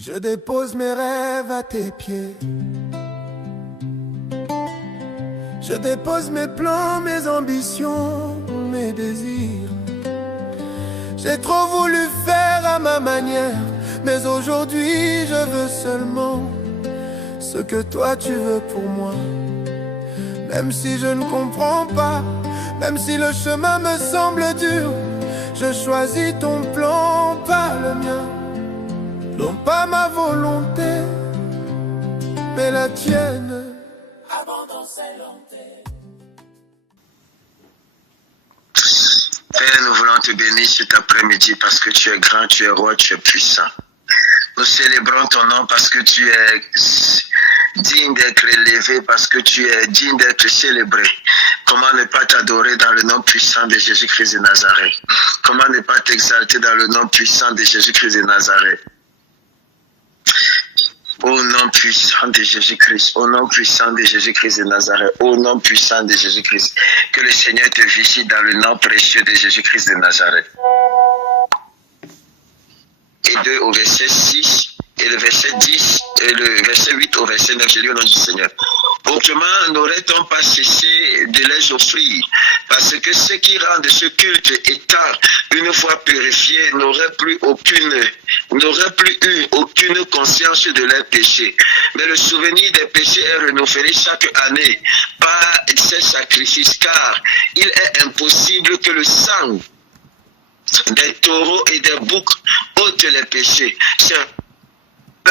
Je dépose mes rêves à tes pieds. Je dépose mes plans, mes ambitions, mes désirs. J'ai trop voulu faire à ma manière, mais aujourd'hui je veux seulement ce que toi tu veux pour moi. Même si je ne comprends pas, même si le chemin me semble dur, je choisis ton plan, pas le mien. Non pas ma volonté, mais la tienne. Père, nous voulons te bénir cet après-midi parce que tu es grand, tu es roi, tu es puissant. Nous célébrons ton nom parce que tu es digne d'être élevé, parce que tu es digne d'être célébré. Comment ne pas t'adorer dans le nom puissant de Jésus-Christ de Nazareth? Comment ne pas t'exalter dans le nom puissant de Jésus-Christ de Nazareth? Au nom puissant de Jésus-Christ, au nom puissant de Jésus-Christ de Nazareth, au nom puissant de Jésus-Christ, que le Seigneur te visite dans le nom précieux de Jésus-Christ de Nazareth. Et 2 au verset 6, et le verset 10, et le verset 8 au verset 9, je lis au nom du Seigneur. Autrement, n'aurait-on pas cessé de les offrir, parce que ceux qui rendent ce culte étant une fois purifiés n'auraient plus eu aucune conscience de leurs péchés. Mais le souvenir des péchés est renouvelé chaque année par ces sacrifices, car il est impossible que le sang des taureaux et des boucs ôte les péchés.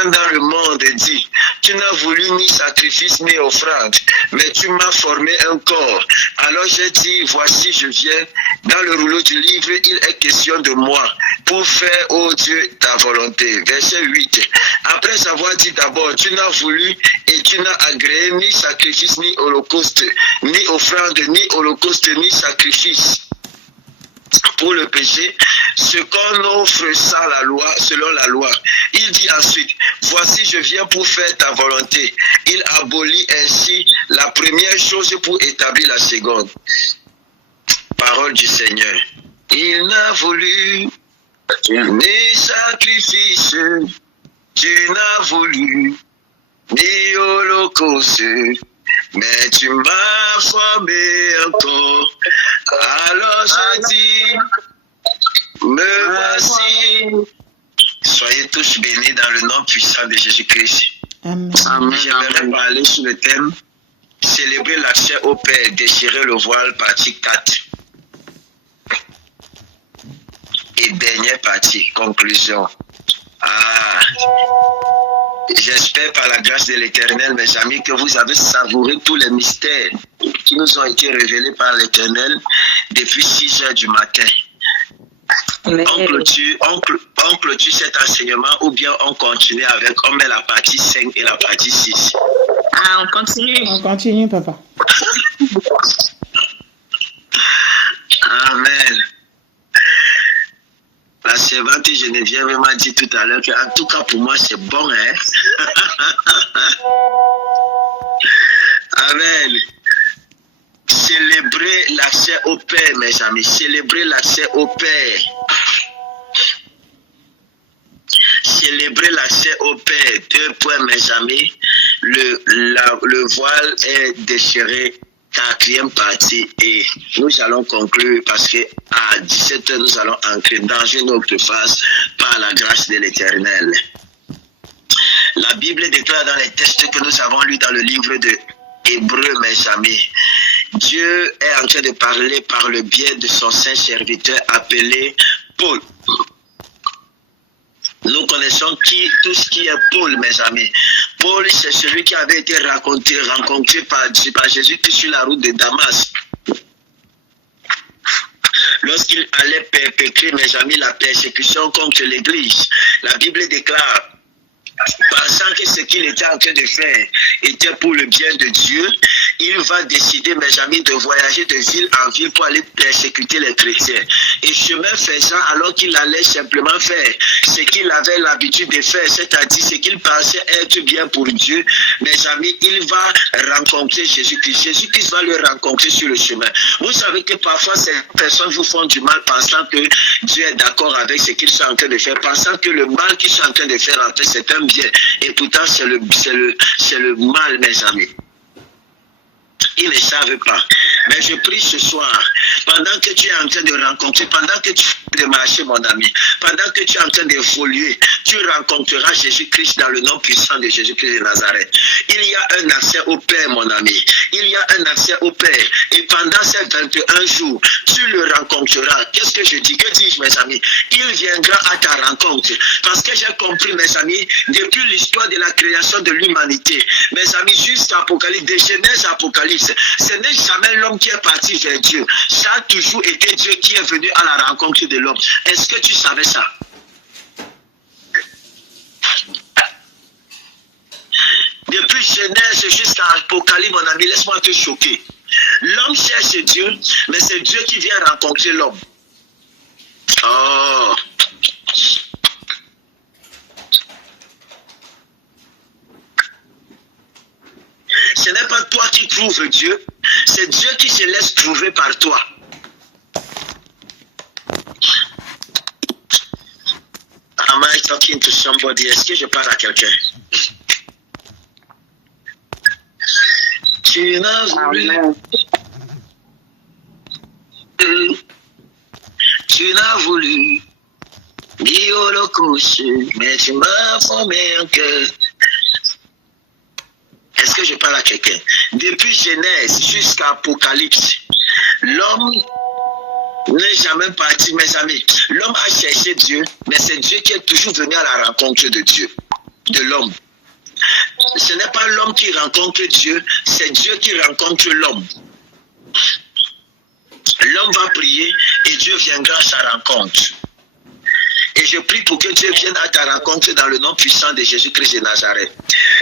Dans le monde dit, tu n'as voulu ni sacrifice ni offrande, mais tu m'as formé un corps. Alors j'ai dit, voici je viens. Dans le rouleau du livre, il est question de moi, pour faire, ô Dieu, ta volonté. Verset 8. Après avoir dit d'abord, tu n'as voulu et tu n'as agréé ni sacrifice ni holocauste, ni offrande, ni holocauste, ni sacrifice pour le péché, ce qu'on offre sans la loi, selon la loi. Il dit ensuite, voici je viens pour faire ta volonté. Il abolit ainsi la première chose pour établir la seconde. Parole du Seigneur. Il n'a voulu ni sacrifice, tu n'as voulu ni holocauste, mais tu m'as formé encore. Alors je dis, me voici. Soyez tous bénis dans le nom puissant de Jésus-Christ. Amen. J'aimerais parler sur le thème célébrer l'accès au Père, déchirer le voile, partie 4. Et dernière partie, conclusion. J'espère par la grâce de l'Éternel, mes amis, que vous avez savouré tous les mystères qui nous ont été révélés par l'Éternel depuis 6 heures du matin. On clôture cet enseignement ou bien on continue avec, on met la partie 5 et la partie 6. On continue. On continue, papa. Amen. La servante Geneviève m'a dit tout à l'heure qu'en tout cas pour moi c'est bon, hein? Amen. Célébrer l'accès au Père, mes amis. Célébrer l'accès au Père. Célébrer l'accès au Père. 2 points, mes amis. Le voile est déchiré. 4e partie, et nous allons conclure parce que à 17h nous allons entrer dans une autre phase par la grâce de l'Éternel. La Bible déclare dans les textes que nous avons lus dans le livre de Hébreux, mes amis, Dieu est en train de parler par le biais de son saint serviteur appelé Paul. Nous connaissons tout ce qui est Paul, mes amis. Paul, c'est celui qui avait été rencontré par Jésus-Christ sur la route de Damas. Lorsqu'il allait perpétrer, mes amis, la persécution contre l'Église, la Bible déclare, pensant que ce qu'il était en train de faire était pour le bien de Dieu, il va décider, mes amis, de voyager de ville en ville pour aller persécuter les chrétiens. Et chemin faisant, alors qu'il allait simplement faire ce qu'il avait l'habitude de faire, c'est-à-dire ce qu'il pensait être bien pour Dieu, mes amis, il va rencontrer Jésus-Christ. Jésus-Christ va le rencontrer sur le chemin. Vous savez que parfois, ces personnes vous font du mal pensant que Dieu est d'accord avec ce qu'ils sont en train de faire, pensant que le mal qu'ils sont en train de faire, en fait, c'est un bien. Et pourtant, c'est le mal, mes amis. Ils ne savent pas. Mais je prie ce soir, pendant que tu es en train de rencontrer, pendant que tu es de marcher, mon ami, pendant que tu es en train d'évoluer, tu rencontreras Jésus-Christ dans le nom puissant de Jésus-Christ de Nazareth. Il y a un accès au Père, mon ami. Il y a un accès au Père. Et pendant ces 21 jours, tu le rencontreras. Qu'est-ce que je dis? Que dis-je, mes amis? Il viendra à ta rencontre. Parce que j'ai compris, mes amis, depuis l'histoire de la création de l'humanité, mes amis, jusqu'à Apocalypse, de Genèse à Apocalypse, ce n'est jamais l'homme qui est parti vers Dieu. Ça a toujours été Dieu qui est venu à la rencontre de l'homme. Est-ce que tu savais ça? Depuis Genèse jusqu'à Apocalypse, mon ami, laisse-moi te choquer. L'homme cherche Dieu, mais c'est Dieu qui vient rencontrer l'homme. Oh! Ce n'est pas toi qui trouves Dieu, c'est Dieu qui se laisse trouver par toi. Am I talking to somebody? Est-ce que je parle à quelqu'un? Tu n'as voulu. Tu n'as voulu. Ni holocauste, mais tu m'as formé un cœur. Est-ce que je parle à quelqu'un? Depuis Genèse jusqu'à Apocalypse, l'homme n'est jamais parti, mes amis. L'homme a cherché Dieu, mais c'est Dieu qui est toujours venu à la rencontre de Dieu, de l'homme. Ce n'est pas l'homme qui rencontre Dieu, c'est Dieu qui rencontre l'homme. L'homme va prier et Dieu viendra à sa rencontre. Et je prie pour que Dieu vienne à ta rencontre dans le nom puissant de Jésus-Christ de Nazareth.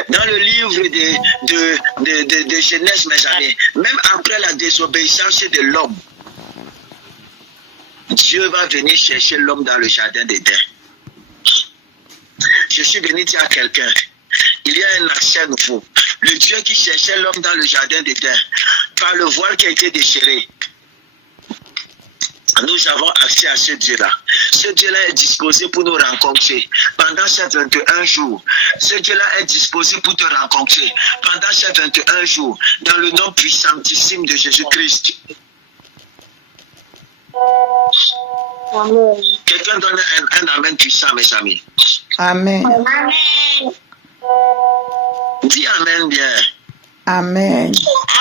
Dans le livre de Genèse, mes amis, même après la désobéissance de l'homme, Dieu va venir chercher l'homme dans le jardin d'Éden. Je suis venu dire à quelqu'un, il y a un accès nouveau. Le Dieu qui cherchait l'homme dans le jardin d'Éden, par le voile qui a été déchiré, nous avons accès à ce Dieu-là. Ce Dieu-là est disposé pour nous rencontrer pendant ces 21 jours. Ce Dieu-là est disposé pour te rencontrer pendant ces 21 jours dans le nom puissantissime de Jésus-Christ. Amen. Quelqu'un donne un amen puissant, mes amis. Amen. Amen. Dis amen bien. Amen.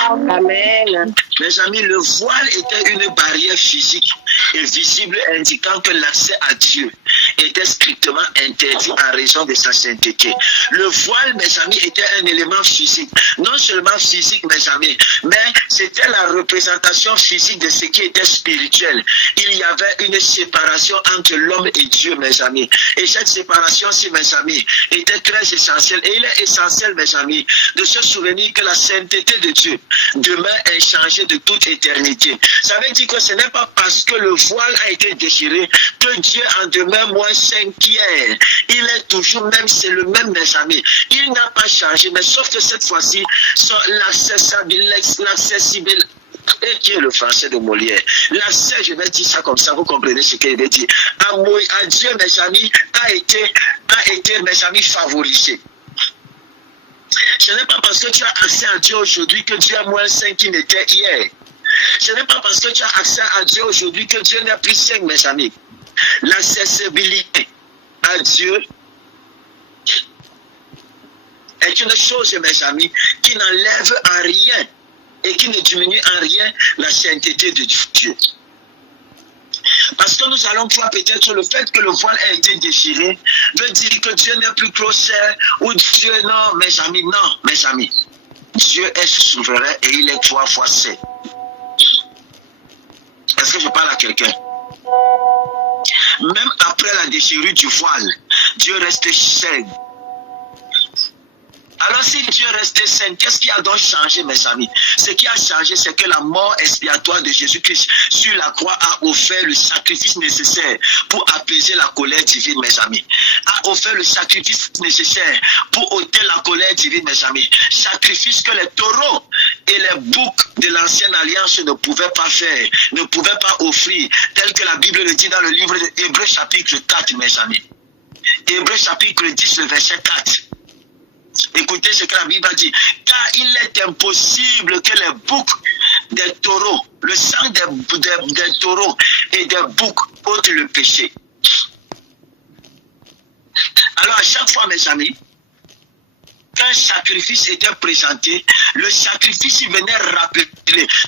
Amen. Mes amis, le voile était une barrière physique et visible indiquant que l'accès à Dieu était strictement interdit en raison de sa sainteté. Le voile, mes amis, était un élément physique. Non seulement physique, mes amis, mais c'était la représentation physique de ce qui était spirituel. Il y avait une séparation entre l'homme et Dieu, mes amis. Et cette séparation-ci, mes amis, était très essentielle. Et il est essentiel, mes amis, de se souvenir que la sainteté de Dieu demeure inchangée de toute éternité. Ça veut dire que ce n'est pas parce que le voile a été déchiré que Dieu en demeure moins saint qu'hier. Il est toujours même, c'est le même, mes amis. Il n'a pas changé, mais sauf que cette fois-ci, l'accessible, et qui est le français de Molière. L'accès, je vais dire ça comme ça, vous comprenez ce qu'il veut dire. À Dieu, mes amis, a été, mes amis, favorisé. Ce n'est pas parce que tu as accès à Dieu aujourd'hui que Dieu est moins saint qu'il n'était hier. Ce n'est pas parce que tu as accès à Dieu aujourd'hui que Dieu n'est plus saint, mes amis. L'accessibilité à Dieu est une chose, mes amis, qui n'enlève en rien et qui ne diminue en rien la sainteté de Dieu. Parce que nous allons voir peut-être le fait que le voile a été déchiré veut dire que Dieu n'est plus closer ou Dieu, non, mes amis, non, mes amis. Dieu est souverain et il est 3 fois saint. Est-ce que je parle à quelqu'un? Même après la déchirure du voile, Dieu reste saint. Alors si Dieu restait saint, qu'est-ce qui a donc changé, mes amis? Ce qui a changé, c'est que la mort expiatoire de Jésus-Christ sur la croix a offert le sacrifice nécessaire pour apaiser la colère divine, mes amis. A offert le sacrifice nécessaire pour ôter la colère divine, mes amis. Sacrifice que les taureaux et les boucs de l'ancienne alliance ne pouvaient pas faire, ne pouvaient pas offrir, tel que la Bible le dit dans le livre d'Hébreux chapitre 4, mes amis. Hébreux chapitre 10, le verset 4. Écoutez ce que la Bible a dit. Car il est impossible que les boucs des taureaux, le sang des taureaux et des boucs ôtent le péché. Alors à chaque fois, mes amis, qu'un sacrifice était présenté, le sacrifice venait rappeler.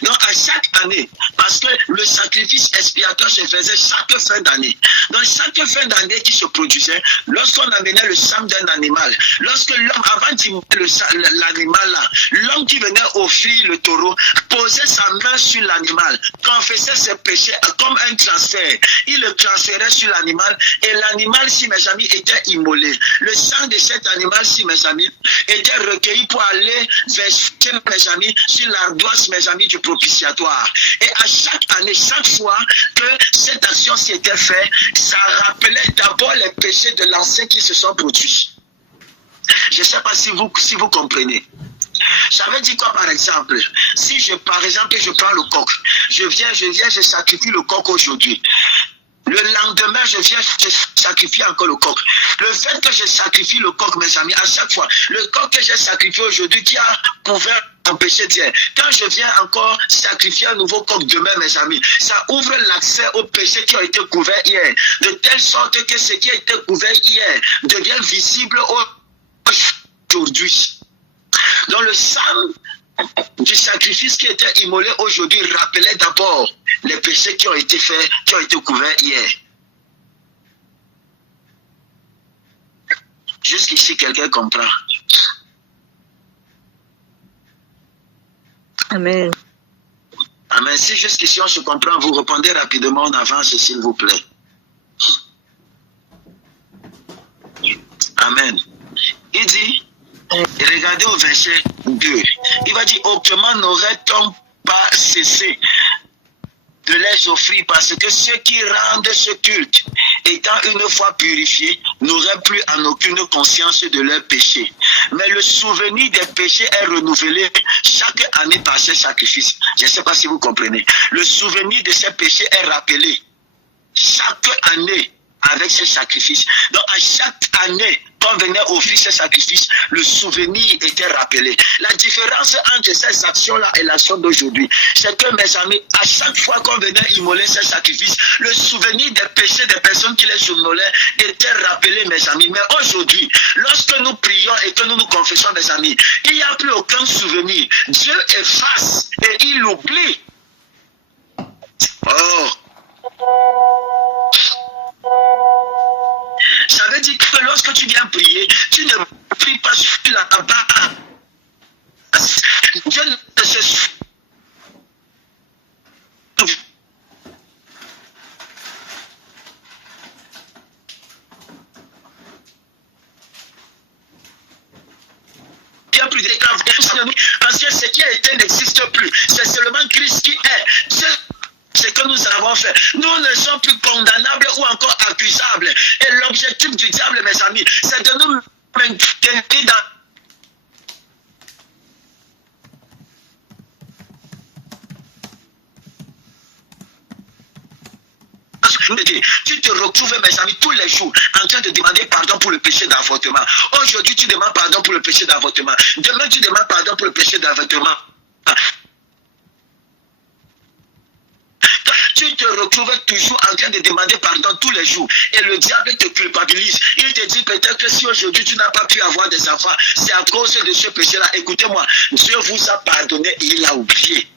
Donc à chaque année, parce que le sacrifice expiatoire se faisait chaque fin d'année. Donc chaque fin d'année qui se produisait, lorsqu'on amenait le sang d'un animal, lorsque l'homme, avant d'immoler l'animal là, l'homme qui venait offrir le taureau, posait sa main sur l'animal, confessait ses péchés comme un transfert. Il le transférait sur l'animal et l'animal, si mes amis, était immolé. Le sang de cet animal, si mes amis, était recueilli pour aller verser, mes amis, sur l'ardoise, mes amis, du propitiatoire. Et à chaque année, chaque fois que cette action s'était faite, ça rappelait d'abord les péchés de l'ancien qui se sont produits. Je ne sais pas si vous comprenez. Ça veut dire quoi, par exemple? Si par exemple, je prends le coq, je sacrifie le coq aujourd'hui. Le lendemain, je sacrifie encore le coq. Le fait que je sacrifie le coq, mes amis, à chaque fois, le coq que j'ai sacrifié aujourd'hui qui a couvert mon péché d'hier, quand je viens encore sacrifier un nouveau coq demain, mes amis, ça ouvre l'accès aux péchés qui ont été couverts hier, de telle sorte que ce qui a été couvert hier devient visible aujourd'hui. Donc le sang du sacrifice qui était immolé aujourd'hui rappelait d'abord les péchés qui ont été faits, qui ont été couverts hier. Jusqu'ici, quelqu'un comprend. Amen. Amen. Si jusqu'ici on se comprend, vous répondez rapidement, on avance s'il vous plaît. Amen. Il dit, et regardez au verset 2, il va dire, autrement n'aurait-on pas cessé de les offrir, parce que ceux qui rendent ce culte, étant une fois purifiés, n'auraient plus en aucune conscience de leurs péchés. Mais le souvenir des péchés est renouvelé chaque année par ces sacrifices. Je ne sais pas si vous comprenez. Le souvenir de ces péchés est rappelé chaque année avec ces sacrifices. Donc à chaque année, quand on venait offrir ces sacrifices, le souvenir était rappelé. La différence entre ces actions-là et l'action d'aujourd'hui, c'est que, mes amis, à chaque fois qu'on venait immoler ces sacrifices, le souvenir des péchés des personnes qui les immolaient était rappelé, mes amis. Mais aujourd'hui, lorsque nous prions et que nous nous confessons, mes amis, il n'y a plus aucun souvenir. Dieu efface et il oublie. Oh! Ça veut dire que lorsque tu viens prier, tu ne pries pas sur la base. Dieu ne se souvient plus des cas, parce que ce qui a été n'existe plus. C'est seulement Christ qui est. Ce que nous avons fait. Nous ne sommes plus condamnables ou encore accusables. Et l'objectif du diable, mes amis, c'est de nous maintenir dans... Tu te retrouves, mes amis, tous les jours en train de demander pardon pour le péché d'avortement. Aujourd'hui, tu demandes pardon pour le péché d'avortement. Demain, tu demandes pardon pour le péché d'avortement. Tu te retrouves toujours en train de demander pardon tous les jours. Et le diable te culpabilise. Il te dit peut-être que si aujourd'hui tu n'as pas pu avoir des enfants, c'est à cause de ce péché-là. Écoutez-moi, Dieu vous a pardonné et il a oublié.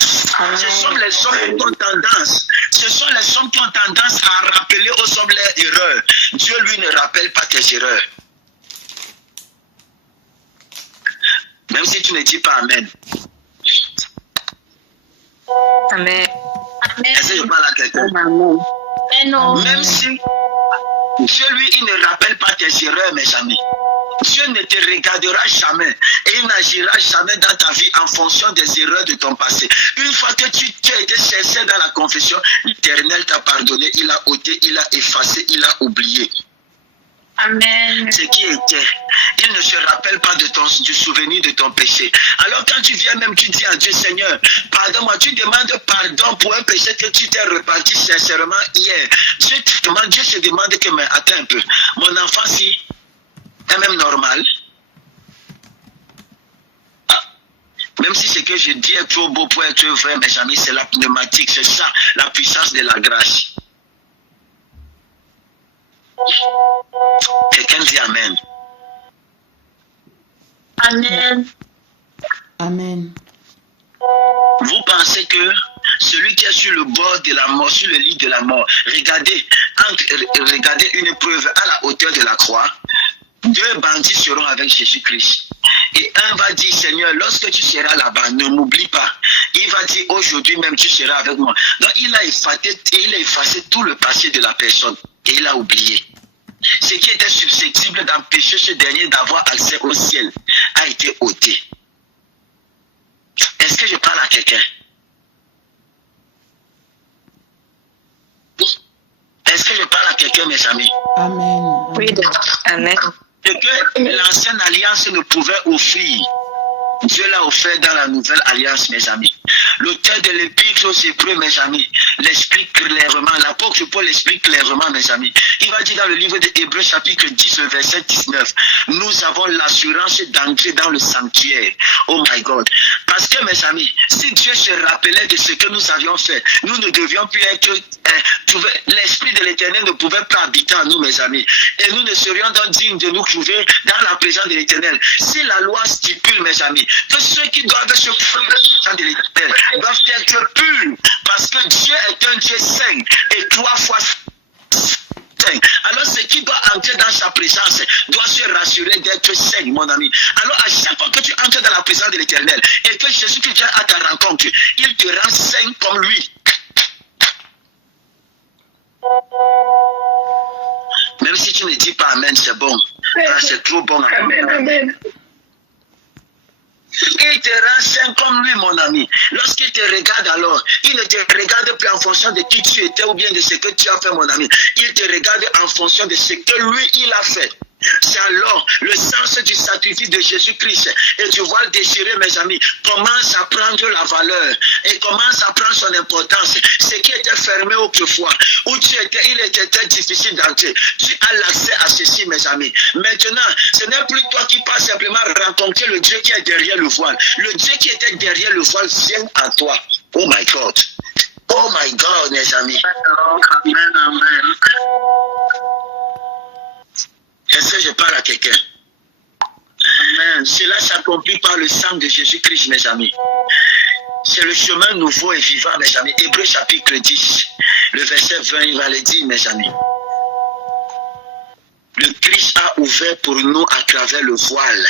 Ce sont les hommes qui ont tendance, à rappeler aux hommes leurs erreurs. Dieu, lui, ne rappelle pas tes erreurs. Même si tu ne dis pas Amen. Amen. Est-ce que je parle à quelqu'un? Mais non. Même si Dieu, lui, il ne rappelle pas tes erreurs, mes amis. Dieu ne te regardera jamais et il n'agira jamais dans ta vie en fonction des erreurs de ton passé. Une fois que tu as été sincère dans la confession, l'Éternel t'a pardonné, il a ôté, il a effacé, il a oublié. Amen. Ce qui était, il ne se rappelle pas du souvenir de ton péché. Alors quand tu viens même, tu dis à Dieu, Seigneur, pardonne-moi, tu demandes pardon pour un péché que tu t'es repenti sincèrement hier. Dieu se demande que, mais attends un peu, mon enfant si est même normal. Même si ce que je dis est trop beau pour être vrai, mes amis, c'est la pneumatique, c'est ça, la puissance de la grâce. Quelqu'un dit Amen. Amen. Amen. Vous pensez que celui qui est sur le bord de la mort, sur le lit de la mort, regardez une épreuve à la hauteur de la croix, 2 bandits seront avec Jésus-Christ. Et un va dire, Seigneur, lorsque tu seras là-bas, ne m'oublie pas. Il va dire, aujourd'hui même, tu seras avec moi. Donc, il a effacé tout le passé de la personne. Et il a oublié. Ce qui était susceptible d'empêcher ce dernier d'avoir accès au ciel a été ôté. Est-ce que je parle à quelqu'un? Est-ce que je parle à quelqu'un, mes amis? Amen. Oui, Amen. Ce que l'ancienne alliance ne pouvait offrir, Dieu l'a offert dans la nouvelle alliance, mes amis. L'auteur de l'épître aux Hébreux, mes amis, l'explique clairement. L'apôtre Paul l'explique clairement, mes amis. Il va dire dans le livre de Hébreux, chapitre 10, verset 19, nous avons l'assurance d'entrer dans le sanctuaire. Oh my God. Parce que, mes amis, si Dieu se rappelait de ce que nous avions fait, nous ne devions plus être... l'Esprit de l'Éternel ne pouvait pas habiter en nous, mes amis. Et nous ne serions donc dignes de nous trouver dans la présence de l'Éternel. Si la loi stipule, mes amis, que ceux qui doivent se trouver dans la présence de l'Éternel doivent être purs, parce que Dieu est un Dieu saint et 3 fois saint. Alors ceux qui doivent entrer dans sa présence doivent se rassurer d'être saint, mon ami. Alors à chaque fois que tu entres dans la présence de l'Éternel et que Jésus qui vient à ta rencontre, il te rend saint comme lui. Même si tu ne dis pas Amen, c'est bon. Ah, c'est trop bon. Amen. Amen. Il te rend saint comme lui, mon ami. Lorsqu'il te regarde alors, il ne te regarde plus en fonction de qui tu étais ou bien de ce que tu as fait, mon ami. Il te regarde en fonction de ce que lui, il a fait. C'est alors le sens du sacrifice de Jésus-Christ et du voile déchiré, mes amis, commence à prendre la valeur et commence à prendre son importance. Ce qui était fermé autrefois, où tu étais, il était très difficile d'entrer. Tu as l'accès à ceci, mes amis. Maintenant, ce n'est plus toi qui vas simplement rencontrer le Dieu qui est derrière le voile. Le Dieu qui était derrière le voile vient à toi. Oh my God. Oh my God, mes amis. Amen, amen. Est-ce que je parle à quelqu'un? Amen. Cela s'accomplit par le sang de Jésus-Christ, mes amis. C'est le chemin nouveau et vivant, mes amis. Hébreux chapitre 10, le verset 20, il va le dire, mes amis. Le Christ a ouvert pour nous à travers le voile.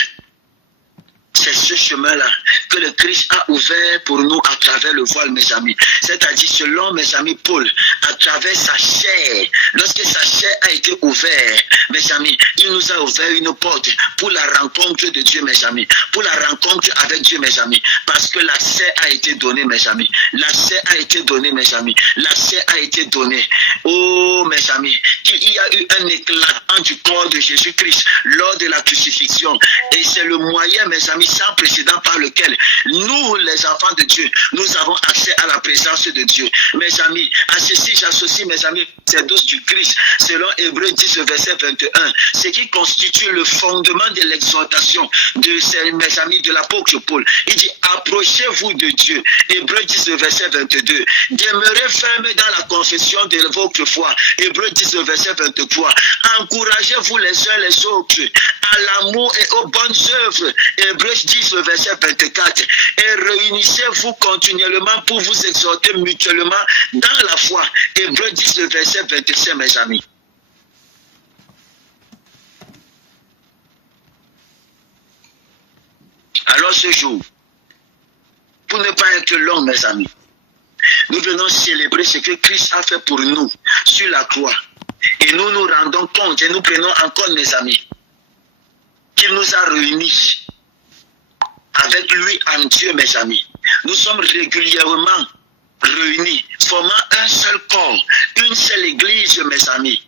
C'est ce chemin-là que le Christ a ouvert pour nous à travers le voile, mes amis. C'est-à-dire, selon mes amis Paul, à travers sa chair, lorsque sa chair a été ouverte, mes amis, il nous a ouvert une porte pour la rencontre de Dieu, mes amis. Pour la rencontre avec Dieu, mes amis. Parce que l'accès a été donné, mes amis. L'accès a été donné, mes amis. L'accès a été donné. Oh, mes amis, il y a eu un éclatement du corps de Jésus-Christ lors de la crucifixion. Et c'est le moyen, mes amis, sans précédent par lequel nous, les enfants de Dieu, nous avons accès à la présence de Dieu. Mes amis, à ceci, j'associe, mes amis, ces doses du Christ, selon Hébreux 10, verset 21, ce qui constitue le fondement de l'exhortation de mes amis de l'apôtre Paul. Il dit, approchez-vous de Dieu. Hébreux 10, verset 22. Demeurez ferme dans la confession de votre foi. Hébreux 10, verset 23. Encouragez-vous les uns les autres à l'amour et aux bonnes œuvres. Hébreux 10, verset 24. Et réunissez-vous continuellement pour vous exhorter mutuellement dans la foi. Hébreux 10, verset 25, mes amis. Alors ce jour, pour ne pas être long, mes amis, nous venons célébrer ce que Christ a fait pour nous sur la croix. Et nous nous rendons compte et nous prenons en compte, mes amis, qu'il nous a réunis avec lui en Dieu, mes amis. Nous sommes régulièrement réunis, formant un seul corps, une seule église, mes amis,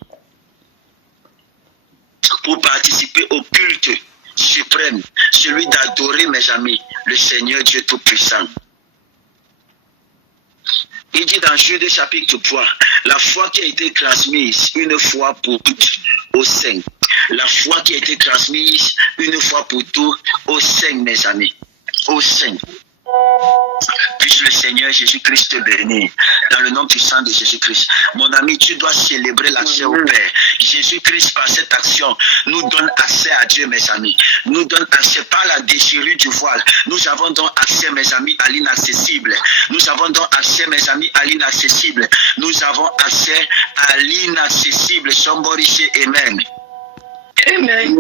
pour participer au culte suprême, celui d'adorer, mes amis, le Seigneur Dieu Tout-Puissant. Il dit dans Jude chapitre 3, la foi qui a été transmise une fois pour toutes aux saints. La foi qui a été transmise une fois pour toutes aux saints, mes amis. Aux saints. Puisse le Seigneur Jésus-Christ te bénir dans le nom puissant de Jésus-Christ. Mon ami, tu dois célébrer l'accès au Père. Jésus-Christ, par cette action, nous donne accès à Dieu, mes amis. Nous donne accès par la déchirure du voile. Nous avons donc accès, mes amis, à l'inaccessible. Nous avons donc accès, mes amis, à l'inaccessible. Nous avons accès à l'inaccessible. Somebody say amen. Amen.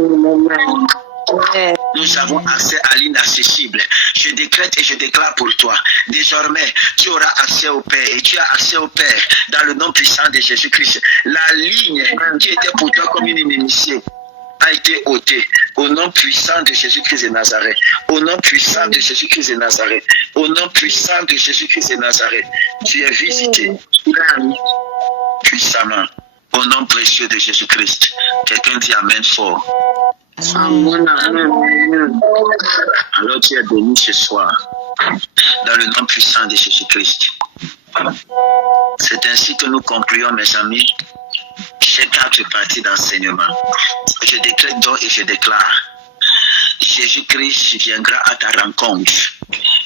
Nous avons accès à l'inaccessible. Je décrète et je déclare pour toi. Désormais, tu auras accès au Père et tu as accès au Père dans le nom puissant de Jésus-Christ. La ligne qui était pour toi comme une inimitié a été ôtée au nom puissant de Jésus-Christ de Nazareth. Au nom puissant de Jésus-Christ de Nazareth. Au nom puissant de Jésus-Christ de Nazareth. Tu es visité puissamment au nom précieux de Jésus-Christ. Quelqu'un dit Amen fort. Amen. Alors tu es béni ce soir dans le nom puissant de Jésus-Christ. C'est ainsi que nous concluons, mes amis, ces 4 parties d'enseignement. Je décrète donc et je déclare, Jésus-Christ viendra à ta rencontre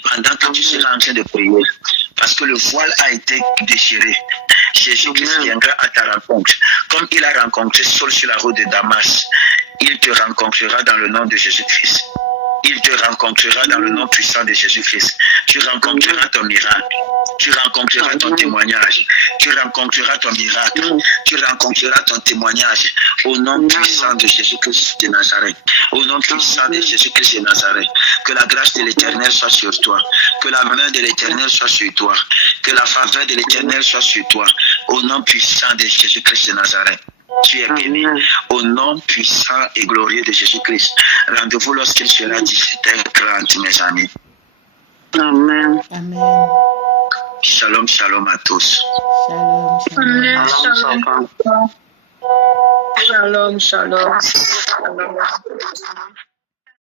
pendant que tu seras en train de prier, parce que le voile a été déchiré. Jésus-Christ viendra à ta rencontre, comme il a rencontré Saul sur la route de Damas. Il te rencontrera dans le nom de Jésus-Christ. Il te rencontrera dans le nom puissant de Jésus-Christ. Tu rencontreras ton miracle. Tu rencontreras ton témoignage. Tu rencontreras ton miracle. Tu rencontreras ton témoignage. Au nom puissant de Jésus-Christ de Nazareth. Au nom puissant de Jésus-Christ de Nazareth. Que la grâce de l'Éternel soit sur toi. Que la main de l'Éternel soit sur toi. Que la faveur de l'Éternel soit sur toi. Au nom puissant de Jésus-Christ de Nazareth. Tu es béni au nom puissant et glorieux de Jésus-Christ. Rendez-vous lorsqu'il sera 17h30, mes amis. Amen. Amen. Shalom, shalom à tous. Shalom. Shalom. Shalom. Shalom. Shalom.